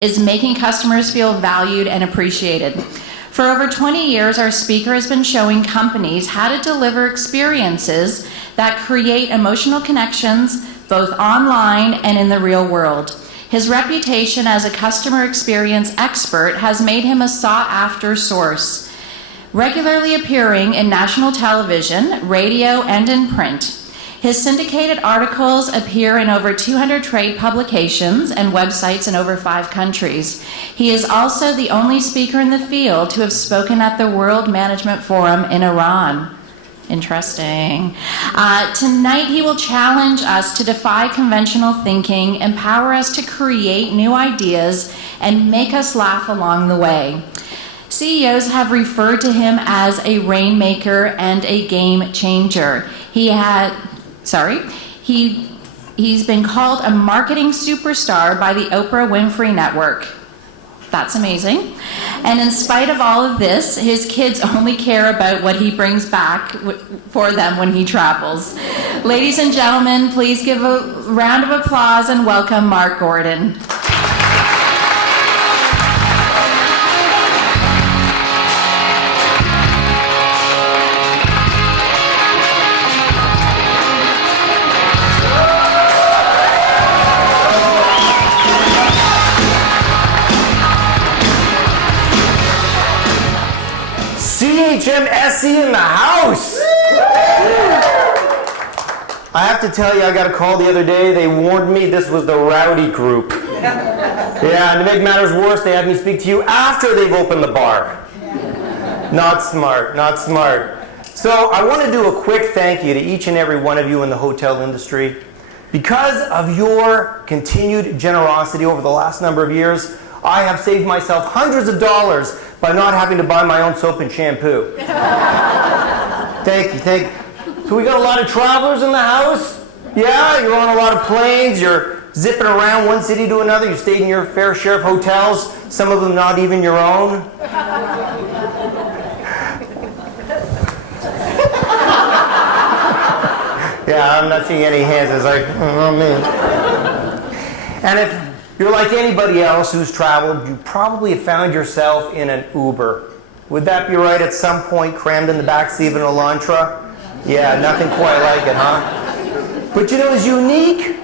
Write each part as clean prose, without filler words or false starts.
is making customers feel valued and appreciated. For over 20 years, our speaker has been showing companies how to deliver experiences that create emotional connections both online and in the real world. His reputation as a customer experience expert has made him a sought-after source, regularly appearing in national television, radio, and in print. His syndicated articles appear in over 200 trade publications and websites in over 5 countries. He is also the only speaker in the field to have spoken at the World Management Forum in Iran. Interesting. Tonight he will challenge us to defy conventional thinking, empower us to create new ideas, and make us laugh along the way. CEOs have referred to him as a rainmaker and a game changer. He's been called a marketing superstar by the Oprah Winfrey Network. That's amazing. And in spite of all of this, his kids only care about what he brings back for them when he travels. Ladies and gentlemen, please give a round of applause and welcome Marc Gordon. Chmse in the house! I have to tell you, I got a call the other day. They warned me this was the rowdy group. Yeah, and to make matters worse, they had me speak to you after they've opened the bar. Not smart, not smart. So I want to do a quick thank you to each and every one of you in the hotel industry. Because of your continued generosity over the last number of years, I have saved myself hundreds of dollars by not having to buy my own soap and shampoo. Thank you, thank you. So we got a lot of travelers in the house. Yeah, you're on a lot of planes, you're zipping around one city to another, you stayed in your fair share of hotels, some of them not even your own. Yeah, I'm not seeing any hands. It's like, oh, me. And if you're like anybody else who's traveled, you probably have found yourself in an Uber. Would that be right? At some point, crammed in the backseat of an Elantra? Yeah, nothing quite like it, huh? But you know, as unique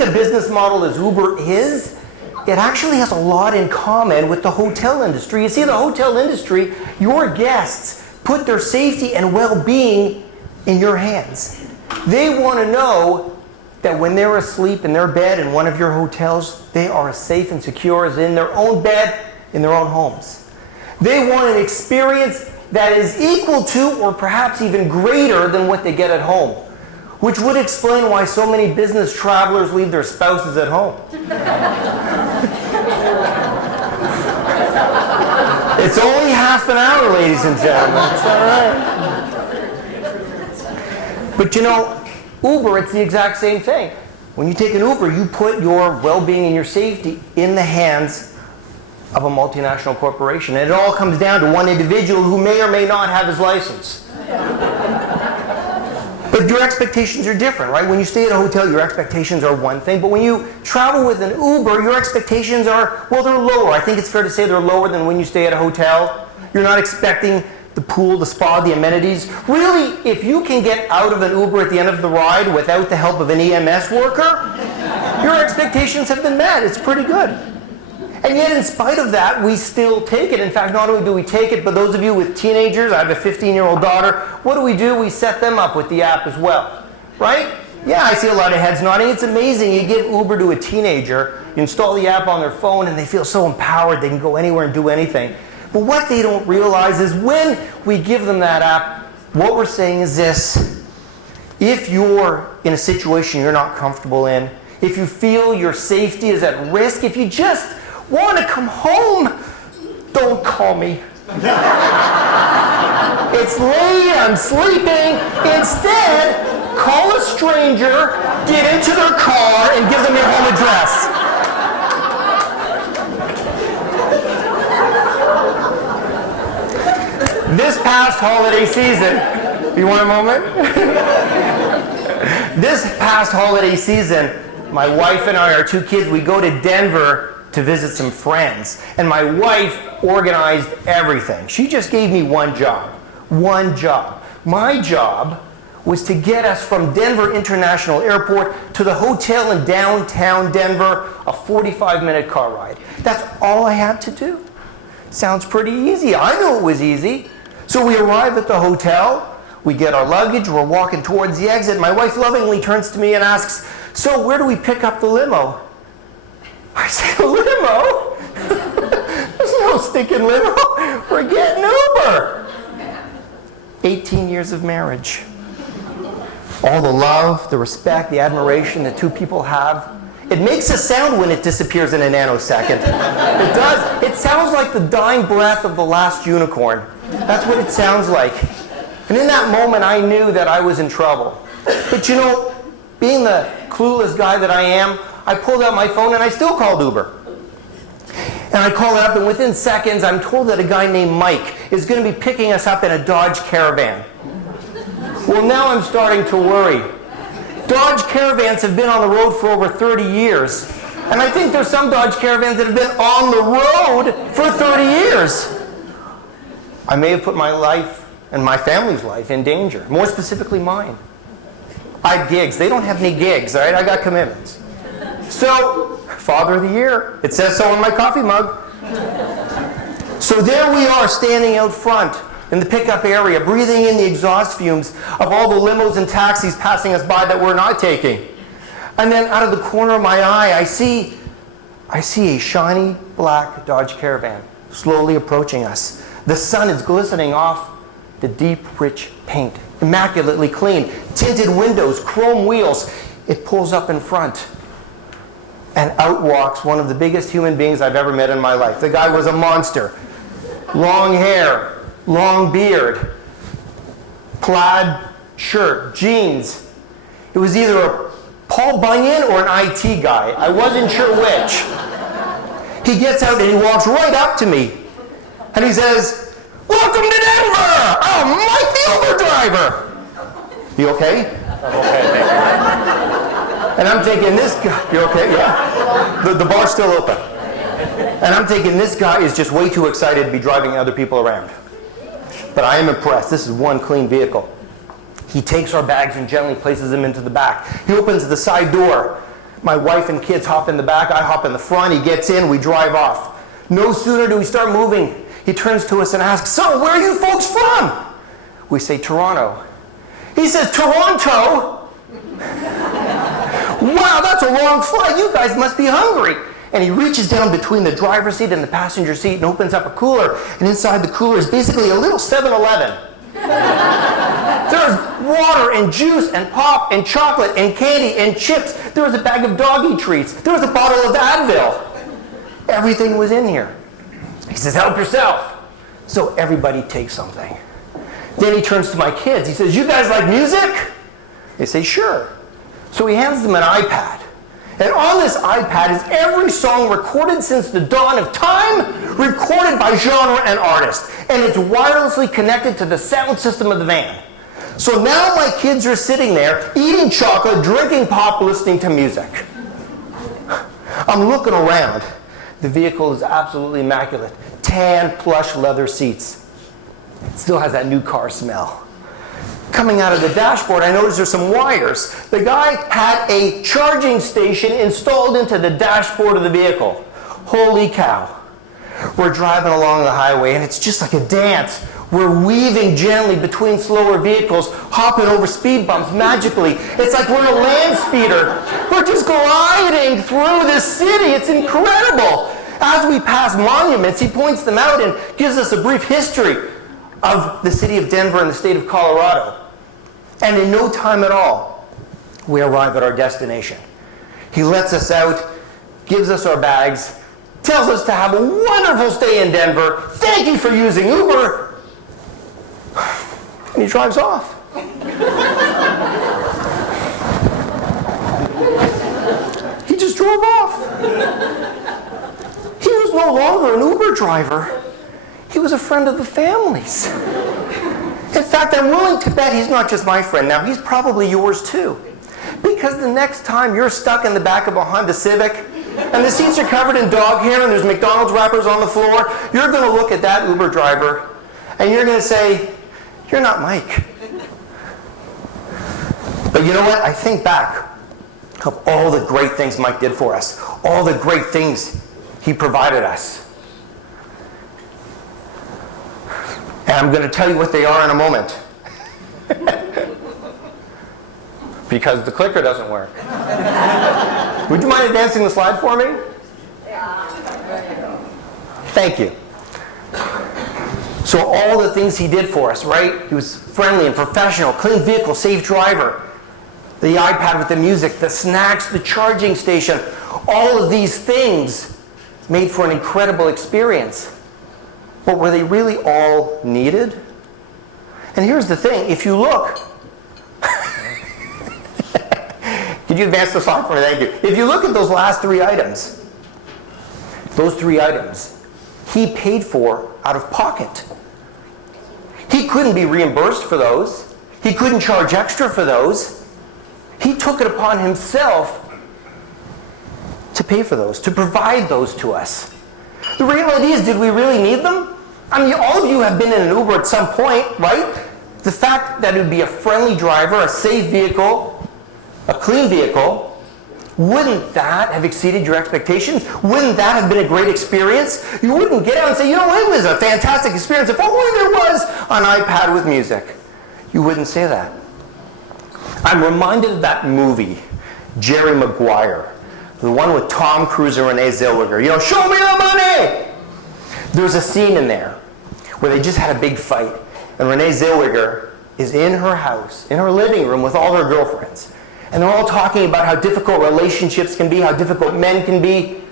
a business model as Uber is, it actually has a lot in common with the hotel industry. You see, the hotel industry, your guests put their safety and well-being in your hands. They want to know that when they're asleep in their bed in one of your hotels, they are as safe and secure as in their own bed, in their own homes. They want an experience that is equal to or perhaps even greater than what they get at home, which would explain why so many business travelers leave their spouses at home. It's only half an hour, ladies and gentlemen. It's all right. But you know, Uber, it's the exact same thing. When you take an Uber, you put your well-being and your safety in the hands of a multinational corporation. And it all comes down to one individual who may or may not have his license. But your expectations are different, right? When you stay at a hotel, your expectations are one thing. But when you travel with an Uber, your expectations are, well, they're lower. I think it's fair to say they're lower than when you stay at a hotel. You're not expecting the pool, the spa, the amenities. Really, if you can get out of an Uber at the end of the ride without the help of an EMS worker, your expectations have been met. It's pretty good. And yet, in spite of that, we still take it. In fact, not only do we take it, but those of you with teenagers, I have a 15-year-old daughter, what do? We set them up with the app as well, right? Yeah, I see a lot of heads nodding. It's amazing. You give Uber to a teenager, you install the app on their phone, and they feel so empowered. They can go anywhere and do anything. But what they don't realize is when we give them that app, what we're saying is this. If you're in a situation you're not comfortable in, if you feel your safety is at risk, if you just want to come home, don't call me. It's late, I'm sleeping. Instead, call a stranger, get into their car, and give them your home address. This past holiday season, you want a moment? This past holiday season, my wife and I, our 2 kids, we go to Denver to visit some friends. And my wife organized everything. She just gave me one job. One job. My job was to get us from Denver International Airport to the hotel in downtown Denver, a 45-minute car ride. That's all I had to do. Sounds pretty easy. I knew it was easy. So we arrive at the hotel, we get our luggage, we're walking towards the exit. My wife lovingly turns to me and asks, "So where do we pick up the limo?" I say, "A limo? There's no stinking limo. We're getting Uber." 18 years of marriage. All the love, the respect, the admiration that two people have. It makes a sound when it disappears in a nanosecond. It does. It sounds like the dying breath of the last unicorn. That's what it sounds like. And in that moment, I knew that I was in trouble. But you know, being the clueless guy that I am, I pulled out my phone and I still called Uber. And I call it up, and within seconds, I'm told that a guy named Mike is going to be picking us up in a Dodge Caravan. Well, now I'm starting to worry. Dodge Caravans have been on the road for over 30 years. And I think there's some Dodge Caravans that have been on the road for 30 years. I may have put my life and my family's life in danger, more specifically mine. I have gigs. They don't have any gigs, all right? I got commitments. So, Father of the Year. It says so on my coffee mug. So there we are, standing out front in the pickup area, breathing in the exhaust fumes of all the limos and taxis passing us by that we're not taking. And then out of the corner of my eye, I see a shiny black Dodge Caravan slowly approaching us. The sun is glistening off the deep, rich paint, immaculately clean, tinted windows, chrome wheels. It pulls up in front, and out walks one of the biggest human beings I've ever met in my life. The guy was a monster. Long hair, long beard, plaid shirt, jeans. It was either a Paul Bunyan or an IT guy. I wasn't sure which. He gets out and he walks right up to me. And he says, "Welcome to Denver! I'm Mike the Uber driver." You okay? I'm okay, thank you. And I'm thinking, this guy, you okay? Yeah. The bar's still open. And I'm thinking, this guy is just way too excited to be driving other people around. But I am impressed. This is one clean vehicle. He takes our bags and gently places them into the back. He opens the side door. My wife and kids hop in the back. I hop in the front. He gets in. We drive off. No sooner do we start moving, he turns to us and asks, "So, where are you folks from?" We say, "Toronto." He says, "Toronto? Wow, that's a long flight. You guys must be hungry." And he reaches down between the driver's seat and the passenger seat and opens up a cooler. And inside the cooler is basically a little 7-Eleven. There's water and juice and pop and chocolate and candy and chips. There was a bag of doggy treats. There was a bottle of Advil. Everything was in here. He says, "Help yourself." So everybody takes something. Then he turns to my kids. He says, "You guys like music?" They say, "Sure." So he hands them an iPad. And on this iPad is every song recorded since the dawn of time, recorded by genre and artist. And it's wirelessly connected to the sound system of the van. So now my kids are sitting there, eating chocolate, drinking pop, listening to music. I'm looking around. The vehicle is absolutely immaculate. Tan, plush leather seats. It still has that new car smell. Coming out of the dashboard, I noticed there's some wires. The guy had a charging station installed into the dashboard of the vehicle. Holy cow. We're driving along the highway, and it's just like a dance. We're weaving gently between slower vehicles, hopping over speed bumps magically. It's like we're in a land speeder. We're just gliding through this city. It's incredible. As we pass monuments, he points them out and gives us a brief history of the city of Denver and the state of Colorado. And in no time at all, we arrive at our destination. He lets us out, gives us our bags, tells us to have a wonderful stay in Denver. Thank you for using Uber. And he drives off. He just drove off. He was no longer an Uber driver. He was a friend of the family's. In fact, I'm willing to bet he's not just my friend now. He's probably yours too. Because the next time you're stuck in the back of a Honda Civic and the seats are covered in dog hair and there's McDonald's wrappers on the floor, you're going to look at that Uber driver and you're going to say, "You're not Mike." But you know what? I think back of all the great things Mike did for us, all the great things he provided us. And I'm going to tell you what they are in a moment. Because the clicker doesn't work. Would you mind advancing the slide for me? Thank you. So all the things he did for us, right? He was friendly and professional, clean vehicle, safe driver, the iPad with the music, the snacks, the charging station. All of these things made for an incredible experience. But were they really all needed? And here's the thing, if you look, could you advance the slide for me? Thank you. If you look at those last three items, he paid for out of pocket. He couldn't be reimbursed for those. He couldn't charge extra for those. He took it upon himself to pay for those, to provide those to us. The reality is, did we really need them? I mean, all of you have been in an Uber at some point, right? The fact that it would be a friendly driver, a safe vehicle, a clean vehicle, wouldn't that have exceeded your expectations? Wouldn't that have been a great experience? You wouldn't get out and say, "You know what, it was a fantastic experience. If only there was an iPad with music." You wouldn't say that. I'm reminded of that movie, Jerry Maguire, the one with Tom Cruise and Renee Zellweger. You know, "Show me the money!" There's a scene in there where they just had a big fight, and Renee Zellweger is in her house, in her living room with all her girlfriends. And they're all talking about how difficult relationships can be, how difficult men can be.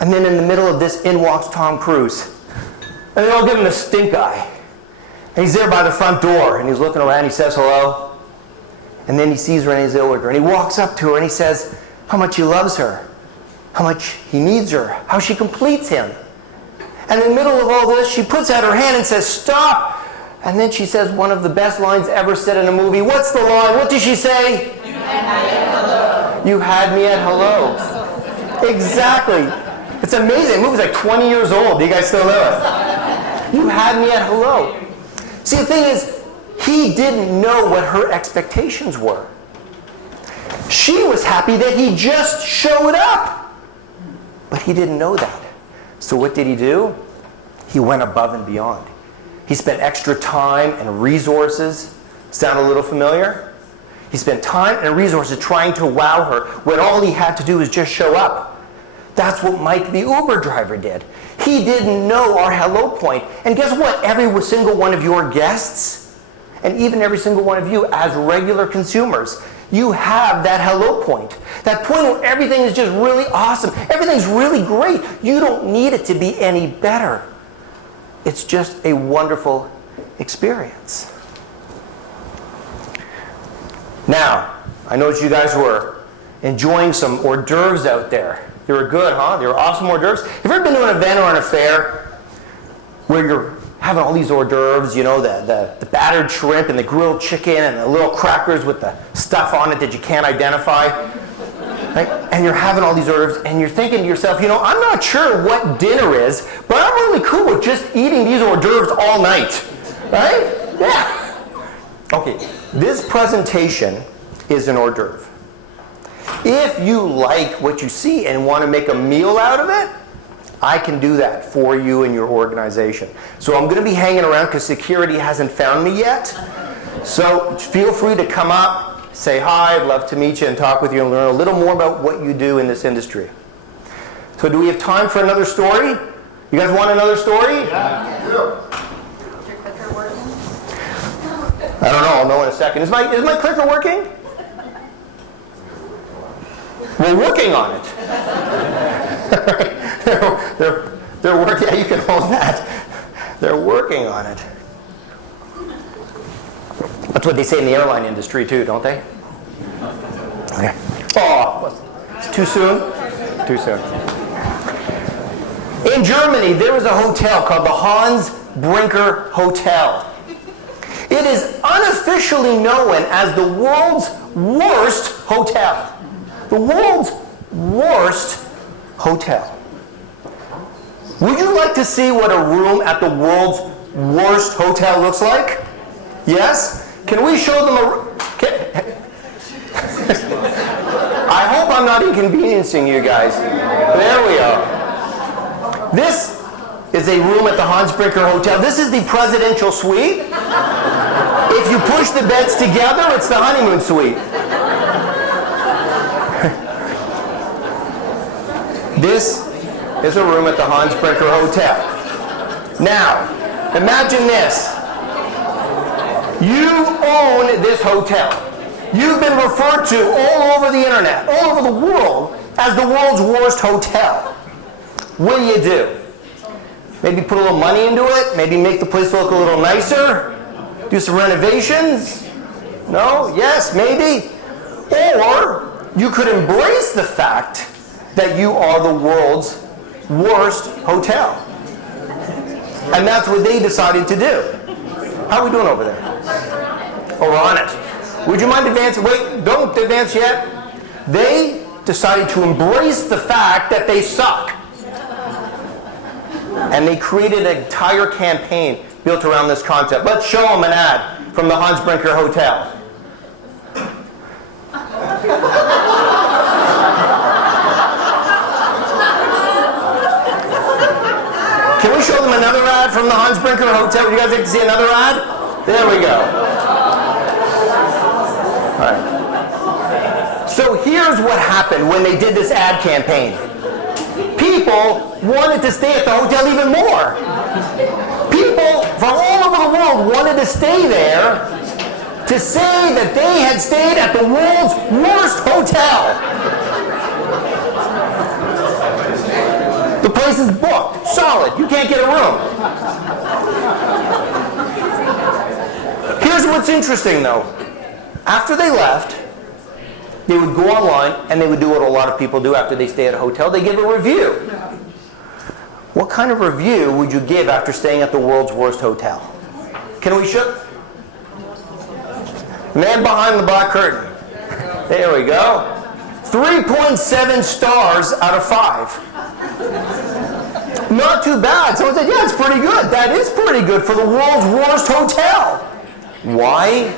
And then in the middle of this, in walks Tom Cruise. And they all give him a stink eye. And he's there by the front door, and he's looking around, he says hello. And then he sees Renee Zellweger, and he walks up to her, and he says how much he loves her, how much he needs her, how she completes him. And in the middle of all this, she puts out her hand and says, "Stop!" And then she says one of the best lines ever said in a movie. What's the line? What does she say? "You had me at hello." You had me at hello. Exactly. It's amazing. The movie's like 20 years old. Do you guys still know it? You had me at hello. See, the thing is, he didn't know what her expectations were. She was happy that he just showed up. But he didn't know that. So what did he do? He went above and beyond. He spent extra time and resources. Sound a little familiar? He spent time and resources trying to wow her when all he had to do was just show up. That's what Mike the Uber driver did. He didn't know our hello point. And guess what? Every single one of your guests, and even every single one of you as regular consumers, you have that hello point. That point where everything is just really awesome. Everything's really great. You don't need it to be any better. It's just a wonderful experience. Now, I noticed you guys were enjoying some hors d'oeuvres out there. They were good, huh? They were awesome hors d'oeuvres. Have you ever been to an event or an affair where you're having all these hors d'oeuvres, you know, the battered shrimp and the grilled chicken and the little crackers with the stuff on it that you can't identify? Right? And you're having all these hors d'oeuvres and you're thinking to yourself, you know, I'm not sure what dinner is, but I'm really cool with just eating these hors d'oeuvres all night. Right? Yeah. Okay, this presentation is an hors d'oeuvre. If you like what you see and want to make a meal out of it, I can do that for you and your organization. So I'm going to be hanging around because security hasn't found me yet. So feel free to come up, say hi, I'd love to meet you and talk with you and learn a little more about what you do in this industry. So do we have time for another story? You guys want another story? Yeah. Is your clicker working? I don't know, I'll know in a second. Is my clicker working? We're working on it. they're working. Yeah, you can hold that. They're working on it. That's what they say in the airline industry too, don't they? Okay. Oh, it's too soon? Too soon. In Germany, there is a hotel called the Hans Brinker Hotel. It is unofficially known as the world's worst hotel. The world's worst hotel. Would you like to see what a room at the world's worst hotel looks like? Yes? Can we show them I hope I'm not inconveniencing you guys. There we are. This is a room at the Hans Brinker Hotel. This is the presidential suite. If you push the beds together, it's the honeymoon suite. This is a room at the Hans Brinker Hotel. Now, imagine this. You own this hotel. You've been referred to all over the internet, all over the world, as the world's worst hotel. What do? Maybe put a little money into it? Maybe make the place look a little nicer? Do some renovations? No? Yes? Maybe? Or you could embrace the fact that you are the world's worst hotel. And that's what they decided to do. How are we doing over there? Oh, we're on it. Would you mind advancing? Wait, don't advance yet. They decided to embrace the fact that they suck. And they created an entire campaign built around this concept. Let's show them an ad from the Hans Brinker Hotel. Can we show them another ad from the Hans Brinker Hotel? Would you guys like to see another ad? There we go. All right. So here's what happened when they did this ad campaign. People wanted to stay at the hotel even more. People from all over the world wanted to stay there to say that they had stayed at the world's worst hotel. The place is booked, solid. You can't get a room. Here's what's interesting, though. After they left, they would go online and they would do what a lot of people do after they stay at a hotel. They give a review. What kind of review would you give after staying at the world's worst hotel? Can we show? Man behind the black curtain. There we go. 3.7 stars out of 5. Not too bad. Someone said, yeah, it's pretty good. That is pretty good for the world's worst hotel. Why?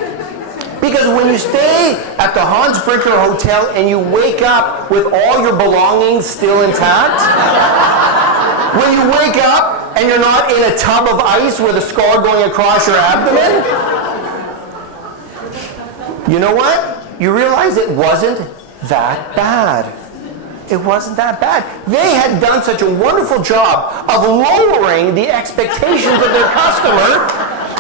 Because when you stay at the Hans Brinker Hotel and you wake up with all your belongings still intact, when you wake up and you're not in a tub of ice with a scar going across your abdomen, you know what? You realize it wasn't that bad. It wasn't that bad. They had done such a wonderful job of lowering the expectations of their customer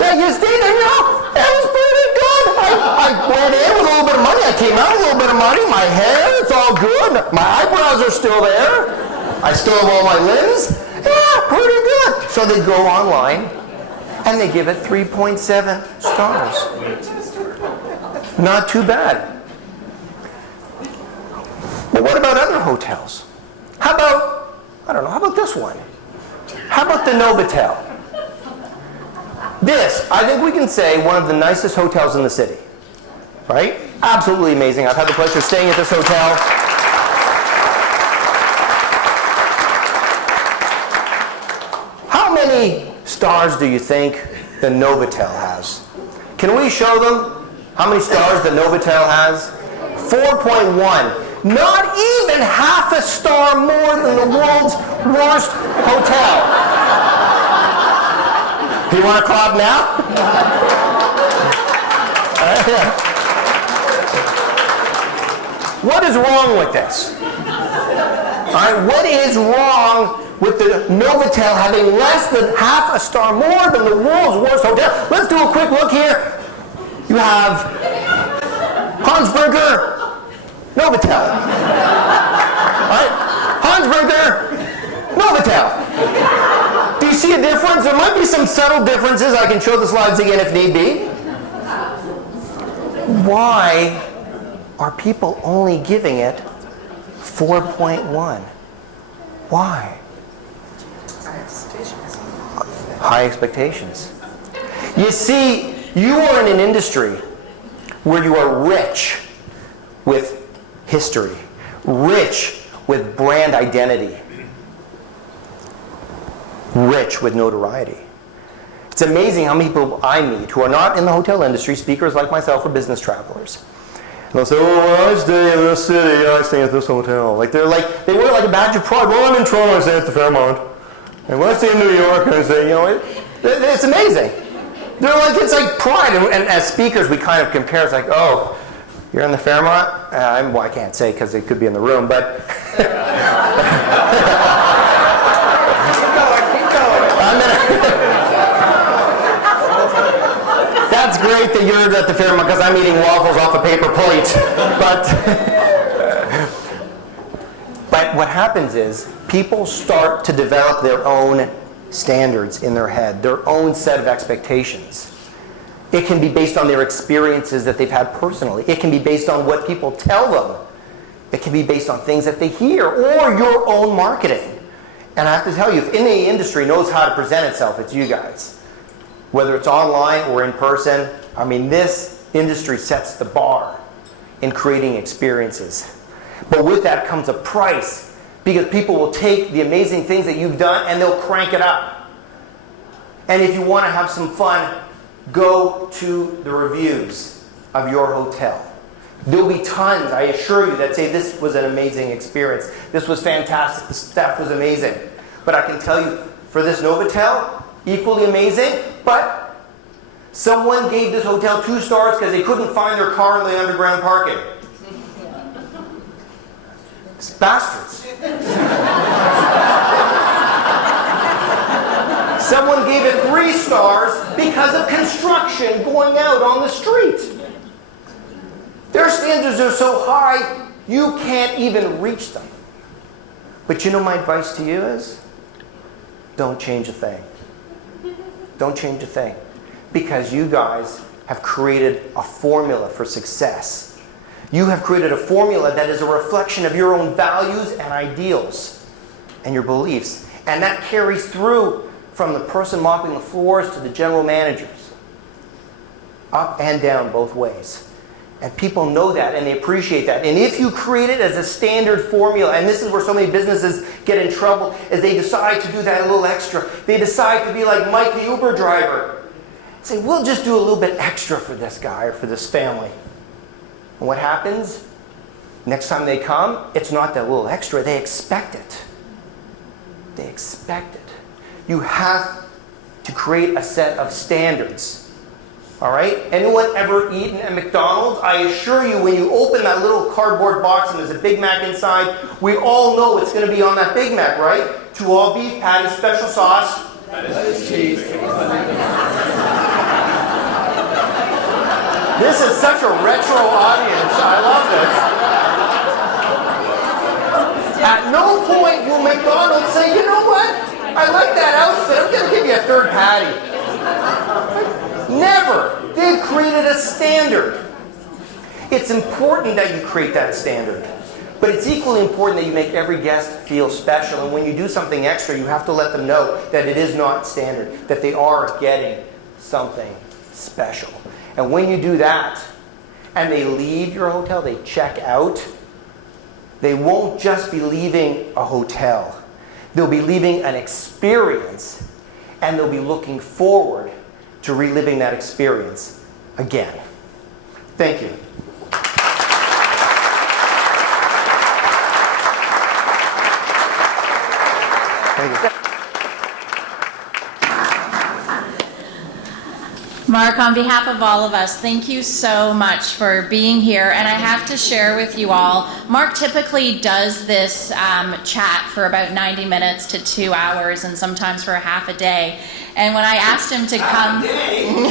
that you stayed there, you know, it was pretty good. I went in with a little bit of money. I came out with a little bit of money. My hair, it's all good. My eyebrows are still there. I still have all my limbs. Yeah, pretty good. So they go online and they give it 3.7 stars. Not too bad. But what about other hotels? How about, I don't know, how about this one? How about the Novotel? This, I think we can say, one of the nicest hotels in the city. Right? Absolutely amazing. I've had the pleasure of staying at this hotel. How many stars do you think the Novotel has? Can we show them how many stars the Novotel has? 4.1. Not even half a star more than the world's worst hotel. You want to clap now? What is wrong with this? All right, what is wrong with the Novotel having less than half a star more than the world's worst hotel? Let's do a quick look here. You have Hans Brinker Novotel. All right, Hans Brinker Novotel. Do you see a difference? There might be some subtle differences. I can show the slides again if need be. Why are people only giving it 4.1? Why? High expectations. You see, you are in an industry where you are rich with history, rich with brand identity, rich with notoriety. It's amazing how many people I meet who are not in the hotel industry, speakers like myself or business travelers. And they'll say, oh, I stay in this city, I stay at this hotel. They wear like a badge of pride. Well, I'm in Toronto, I stay at the Fairmont. And when I stay in New York, I say, it's amazing. It's like pride. And as speakers, we kind of compare. It's like, oh, you're in the Fairmont? Well, I can't say because it could be in the room, but... keep going. That's great that you're at the Fairmont because I'm eating waffles off a paper plate. But what happens is people start to develop their own standards in their head, their own set of expectations. It can be based on their experiences that they've had personally. It can be based on what people tell them. It can be based on things that they hear or your own marketing. And I have to tell you, if any industry knows how to present itself, it's you guys. Whether it's online or in person, this industry sets the bar in creating experiences. But with that comes a price, because people will take the amazing things that you've done and they'll crank it up. And if you want to have some fun, go to the reviews of your hotel. There'll be tons, I assure you, that say this was an amazing experience. This was fantastic. The staff was amazing. But I can tell you, for this Novotel, equally amazing, but someone gave this hotel 2 stars because they couldn't find their car in the underground parking. Bastards. Someone gave it 3 stars because of construction going out on the street. Their standards are so high, you can't even reach them. But you know my advice to you is, don't change a thing. Don't change a thing. Because you guys have created a formula for success. You have created a formula that is a reflection of your own values and ideals and your beliefs. And that carries through from the person mopping the floors to the general managers. Up and down both ways. And people know that and they appreciate that. And if you create it as a standard formula, and this is where so many businesses get in trouble, is they decide to do that a little extra. They decide to be like Mike the Uber driver. Say, we'll just do a little bit extra for this guy or for this family. And what happens? Next time they come, it's not that little extra. They expect it. They expect it. You have to create a set of standards. All right? Anyone ever eaten at McDonald's? I assure you, when you open that little cardboard box and there's a Big Mac inside, we all know what's going to be on that Big Mac, right? 2 all-beef patties, special sauce. Lettuce, cheese. This is such a retro audience. I love this. At no point will McDonald's say, you know what? I like that outfit. I'm going to give you a 3rd patty. Never. They've created a standard. It's important that you create that standard. But it's equally important that you make every guest feel special. And when you do something extra, you have to let them know that it is not standard, that they are getting something special. And when you do that, and they leave your hotel, they check out, they won't just be leaving a hotel. They'll be leaving an experience, and they'll be looking forward to reliving that experience again. Thank you. Thank you. Marc, on behalf of all of us, thank you so much for being here. And I have to share with you all, Marc typically does this chat for about 90 minutes to 2 hours, and sometimes for half a day. And when I asked him to come... Well,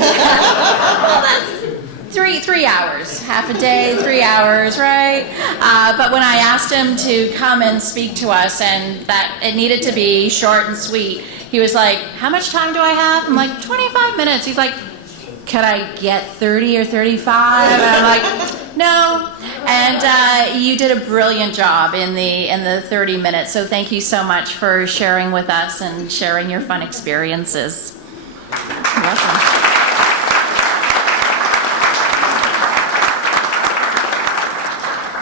that's 3 hours. Half a day, 3 hours, right? But when I asked him to come and speak to us, and that it needed to be short and sweet, he was like, how much time do I have? I'm like, 25 minutes. He's like, could I get 30 or 35? And I'm like, no. And you did a brilliant job in the 30 minutes. So thank you so much for sharing with us and sharing your fun experiences. You're welcome.